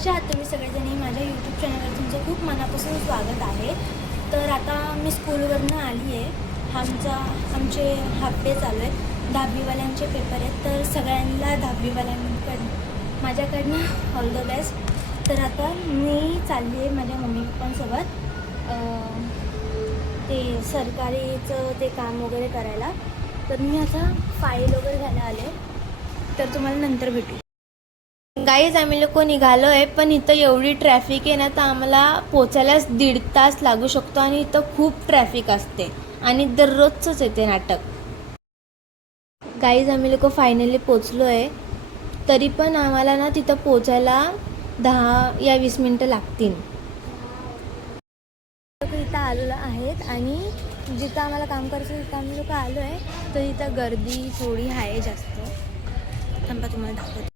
कशा आहात तुम्ही सगळेजणी? माझ्या यूट्यूब चॅनलवर तुमचं खूप मनापासून स्वागत आहे. तर आता मी स्कूलवरनं आली आहे. आमचे हाफ डे चालू आहेत. 10वीवाल्यांचे पेपर आहेत. तर सगळ्यांना 10वीवाल्यांकडनं माझ्याकडनं ऑल द बेस्ट. तर आता मी चालली आहे माझ्या मम्मी पप्पांसोबत ते सरकारीचं ते काम वगैरे करायला. तर मी आता फाईल वगैरे घ्यायला आले. तर तुम्हाला नंतर भेटू. गाईज आम्ही लोक निघालो आहे, पण इथं एवढी ट्रॅफिक आहे ना, तर आम्हाला पोचायलाच 1.5 तास लागू शकतो. आणि इथं खूप ट्रॅफिक असते आणि दररोजचंच येते नाटक. गाईज आम्ही लोक फायनली पोचलो आहे, तरी पण आम्हाला ना तिथं पोचायला 10 या 20 मिनटं लागतील. इथं आलेलो आहेत आणि जिथं आम्हाला काम करायचं तिथं आम्ही लोक आलो आहे. तर इथं गर्दी थोडी आहे जास्त. थांबा तुम्हाला दाखवते.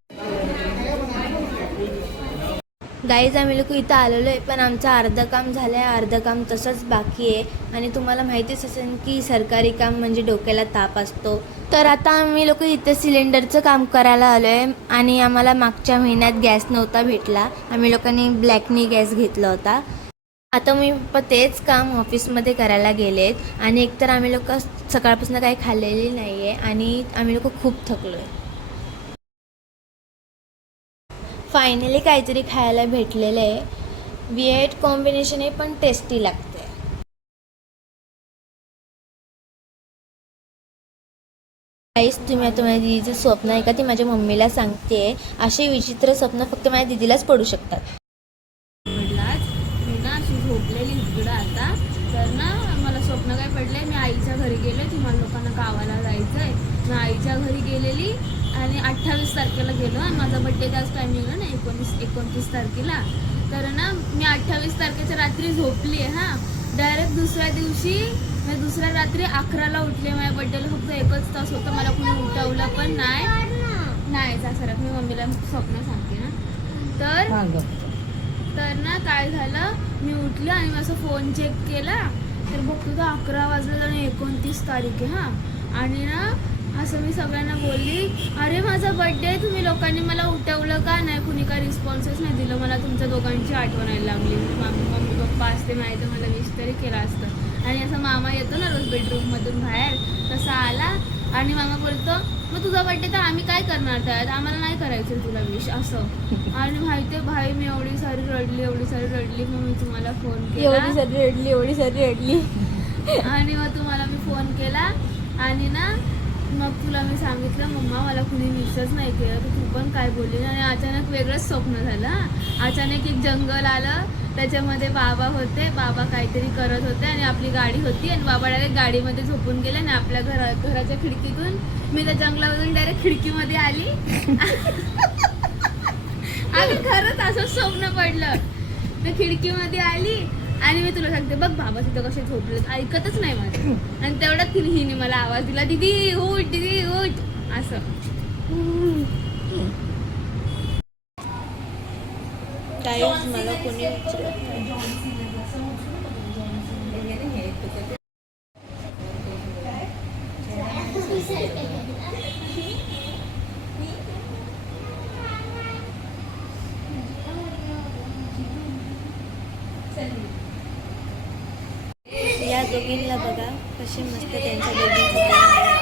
गाईज आम्ही लोक इथं आलेलो आहे, पण आमचं अर्धं काम झालं आहे, अर्धं काम तसंच बाकी आहे. आणि तुम्हाला माहितीच असेल की सरकारी काम म्हणजे डोक्याला ताप असतो. तर आता आम्ही लोक इथं सिलेंडरचं काम करायला आलो आहे. आणि आम्हाला मागच्या महिन्यात गॅस नव्हता भेटला. आम्ही लोकांनी ब्लॅकनी गॅस घेतला होता. आता मी तेच काम ऑफिसमध्ये करायला गेलेत. आणि एकतर आम्ही लोक सकाळपासून काही खाल्लेली नाही आहे आणि आम्ही लोक खूप थकलो आहे. फायनली काहीतरी खायला भेटलेलं आहे. विएट कॉम्बिनेशन आहे, पण टेस्टी लागते. गाईस तुम्ही आता माझ्या दिदीचं स्वप्न आहे का ती माझ्या मम्मीला सांगते. असे विचित्र स्वप्न फक्त माझ्या दिदीलाच पडू शकतात. म्हटलाच मी ना अशी झोपलेली इकडं आता. तर ना मला स्वप्न काय पडलंय, मी आईच्या घरी गेले. तुम्हाला लोकांना गावाला जायचंय. मी आईच्या घरी गेलेली आणि 28 तारखेला गेलो. आणि माझा बड्डे त्याच टायमिंगला ना 29 तारखेला. तर ना मी 28 तारखेच्या रात्री झोपली आहे. हां, डायरेक्ट दुसऱ्या दिवशी मी दुसऱ्या रात्री 11ला उठले. माझ्या बड्डेला फक्त 1च तास होता. मला कोणी उठवलं पण नाही. सासऱ्यात मी मम्मीला स्वप्न सांगते ना. तर ना काय झालं, मी उठले आणि मी असं फोन चेक केला तर बघतो तर 11 वाजले आणि 29 तारीख आहे. हां, आणि ना असं मी सगळ्यांना बोलली, अरे माझा बड्डे आहे, तुम्ही लोकांनी मला उठवलं का नाही? कुणी काय रिस्पॉन्सच नाही दिलं. मला तुमच्या दोघांची आठवण यायला लागली. मम्मी पप्पा असते माहीत तर मला विश तरी केला असतं. आणि असं मामा येतो ना रोज बेडरूममधून बाहेर, तसा आला आणि मामा बोलतो, मग तुझा बड्डे तर आम्ही काय करणार त्यात, आम्हाला नाही करायचं तुला विश असं. आणि माहिती आहे भाई, मी एवढी सारी रडली. मग मी तुम्हाला फोन केला. एवढी सारी रडली आणि मग तुम्हाला मी फोन केला. आणि ना मग तुला मी सांगितलं, मम्मा मला कुणी विशच नाही केलं, तर तू पण काय बोलली. आणि अचानक वेगळंच स्वप्न झालं. अचानक एक जंगल आलं, त्याच्यामध्ये बाबा होते. बाबा काहीतरी करत होते आणि आपली गाडी होती आणि बाबा डायरेक्ट गाडीमध्ये झोपून गेले. आणि आपल्या घराच्या खिडकीतून मी त्या जंगलामधून डायरेक्ट खिडकीमध्ये आली. आणि खरंच असं स्वप्न पडलं. मी खिडकीमध्ये आली आणि मी तुला सांगते, बघ बाबा तिथं कसे झोपले, ऐकतच नाही माझं. आणि तेवढ्यात हिने मला आवाज दिला, दीदी उठ असं. गाईज मला कोणी या दोघींना बघा कसे मस्त त्यांच्या दोघींचं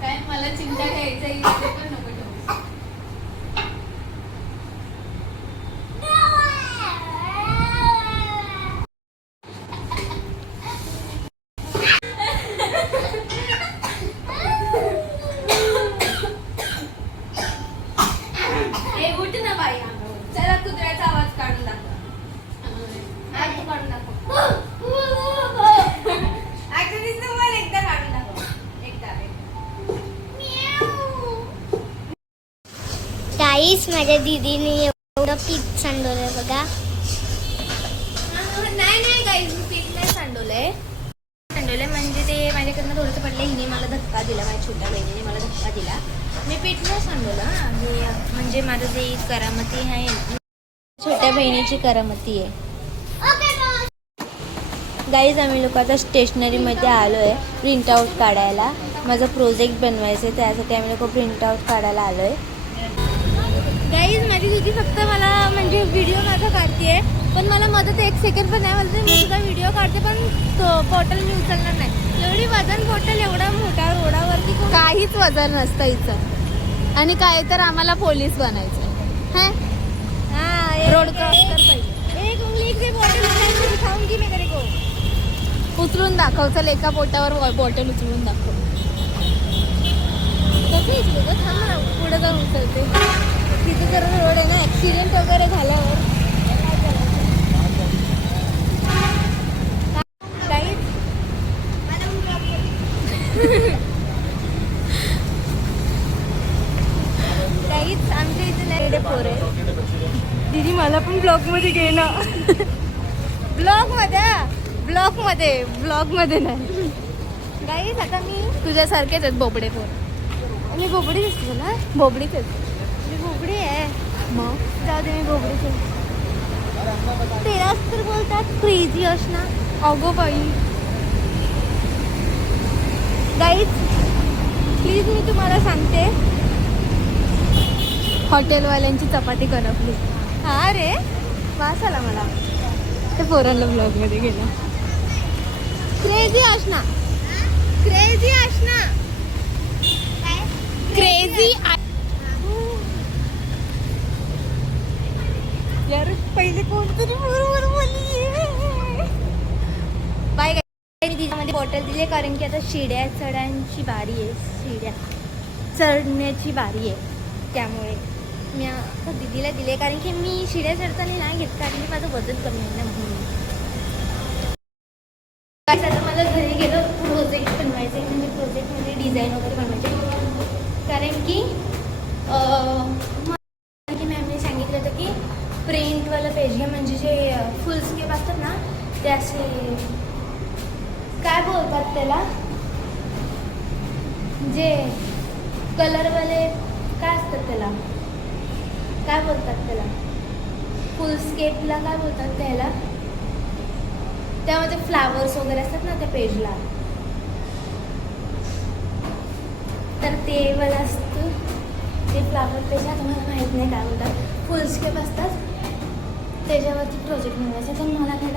काय मला चिंता घ्यायचा इथे पण नको ठेवू. ए, उठ ना बाई. चला कुत्र्याचा आवाज काढून दाखव. आज तू काढून दाखव. Actually तू मला एकदा काढून दाखव. एकदा. गाईस माझ्या दीदीने एवढं पीठ सांडवलंय बघा. नाही गाईज, मी पीठ नाही सांडवलंय म्हणजे ते माझ्याकडनं थोडंसं पडलं. हिने मला धक्का दिला, माझ्या छोट्या बहिणीने मला धक्का दिला. मी पीठ नाही सांडवलं. हे म्हणजे माझं जे करामती आहे, छोट्या बहिणीची करामती आहे. गाईज आम्ही लोक आता स्टेशनरीमध्ये आलो आहे प्रिंटआउट काढायला. माझं प्रोजेक्ट बनवायचं आहे, त्यासाठी आम्ही लोक प्रिंटआउट काढायला आलो आहे. गाईज माझी दीदी फक्त मला म्हणजे व्हिडिओ माझा काढते, पण मला मदत एक सेकंड पण नाही. मला मी सुद्धा व्हिडिओ काढते, पण तो बॉटल मी उचलणार नाही. एवढी वजन बॉटल, एवढा मोठा रोडावरती काहीच वजन नसतं हिचं. आणि काय तर आम्हाला पोलीस बनायचं है. रोड क्रॉस कर पाहिजे. एक उंगली से बॉटल दिखाऊंगी मैं तेरे को. उचलून दाखव. चल एका बोटावर बॉटल उचलून दाखव. कसं इथलं गं? थांब ना, पुढे जाऊन उचलते. तिथे जर रोड आहे ना, ॲक्सिडेंट वगैरे झाल्यावर काहीच आमच्या इथे नाही पोर आहे. दीदी मला पण ब्लॉग मध्ये घे ना. ब्लॉग मध्ये नाही. गाईज आता मी तुझ्यासारखेच आहेत बोबडे पोर. मी बोबडी दिसते ना. बोबडीच आहेत. मी बोबडी आहे. मग जाऊ दे, मी बोबडीच आहे. तेराच तर बोलतात क्रेझी असणार. अगो बाई. गाईज प्लीज मी तुम्हाला सांगते, हॉटेलवाल्यांची चपाती करपली. हा रे वास आला मला. ते पोरांना ब्लॉग मध्ये गेलं. क्रेझी असणार. क्रेझी. यार पहिले कोणतरी बरोबर बोलली. बाय गाईज, तिच्यामध्ये बॉटल दिली कारण की आता शिड्या चढायची बारी आहे. शिड्या चढण्याची बारी आहे, त्यामुळे मी आता दीदीला दिले. कारण की मी शिड्या चढताना नाही घेत, कारण की माझं वजन कमी आहे ना म्हणून. आता मला घरी गेलो प्रोजेक्ट बनवायचे, म्हणजे प्रोजेक्टमध्ये डिझाईन वगैरे बनवायचे. कारण की मॅमने सांगितलं होतं की प्रिंटवाला पेज घ्या, म्हणजे जे फुल स्केप असतात ना ते असे काय बोलतात त्याला, जे कलरवाले काय असतात त्याला, काय बोलतात त्याला, फुल स्केपला काय बोलतात त्याला. त्यामध्ये फ्लावर्स वगैरे असतात ना त्या पेजला, तर ते वाला असतं ते फ्लावर पेज. आता मला माहीत नाही काय बोलतात. फुल स्केप असतात त्याच्यावरती प्रोजेक्ट बनवायचा. तर मला काय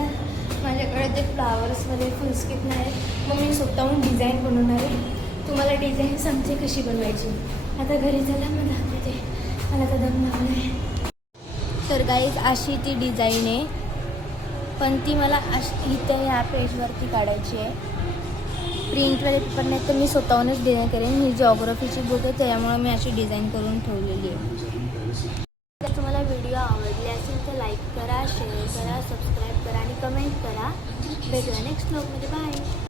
माझ्याकडे ते फ्लावर्सवाले फुल स्केप नाही, मग मी स्वतःहून डिझाईन बनवणार आहे. तुम्हाला डिझाईन सांगते कशी बनवायची. आता घरी झाला मला दाखवते, मला तर दम लागला आहे. तर गाईज अशी ती डिझाईन आहे, पण ती मला इथं ह्या पेजवरती काढायची आहे. प्रिंटवाले पेपर नाही तर मी स्वतःहूनच डिझाईन करेन. ही जॉग्रफीची बुक आहे, त्यामुळे मी अशी डिझाईन करून ठेवलेली आहे. जर तुम्हाला व्हिडिओ आवडले असेल तर लाईक करा, शेअर करा, सबस्क्राईब करा आणि कमेंट करा. भेटूया नेक्स्ट व्लॉगमध्ये. बाय.